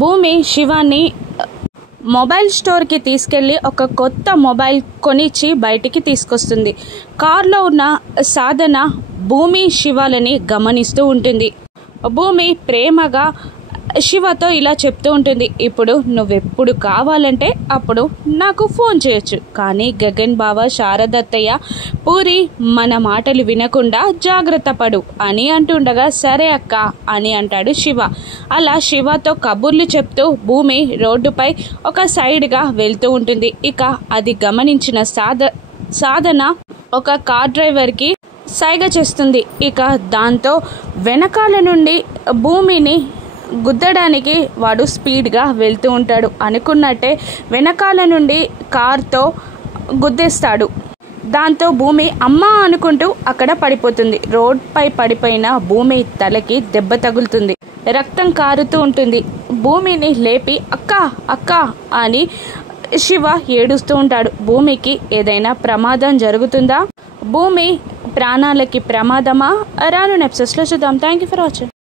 భూమి శివాని మొబైల్ స్టోర్కి తీసుకెళ్ళి ఒక కొత్త మొబైల్ కొనిచ్చి బయటికి తీసుకొస్తుంది. కార్లో ఉన్న సాధన భూమి శివాలని గమనిస్తూ ఉంటుంది. భూమి ప్రేమగా శివతో ఇలా చెప్తూ ఉంటుంది, ఇప్పుడు నువ్వెప్పుడు కావాలంటే అప్పుడు నాకు ఫోన్ చేయొచ్చు, కానీ గగన్ బావ శారదత్తయ్య పూరి మన మాటలు వినకుండా జాగ్రత్త పడు అని అంటుండగా సరే అక్క అని అంటాడు శివ. అలా శివతో కబుర్లు చెప్తూ భూమి రోడ్డుపై ఒక సైడ్గా వెళ్తూ ఉంటుంది. ఇక అది గమనించిన సాధన ఒక కార్ డ్రైవర్కి సైగ చేస్తుంది. ఇక దాంతో వెనకాల నుండి భూమిని గుద్దడానికి వాడు స్పీడ్గా వెళ్తూ ఉంటాడు. అనుకున్నట్టే వెనకాల నుండి కార్తో గుద్దేస్తాడు. దాంతో భూమి అమ్మ అనుకుంటూ అక్కడ పడిపోతుంది. రోడ్పై పడిపోయిన భూమి తలకి దెబ్బ తగులుతుంది. రక్తం కారుతూ ఉంటుంది. భూమిని లేపి అక్క అక్క అని శివ ఏడుస్తూ ఉంటాడు. భూమికి ఏదైనా ప్రమాదం జరుగుతుందా? భూమి ప్రాణాలకి ప్రమాదమా? రాను ఎపిసోడ్స్లో చూద్దాం. Thank you for watching.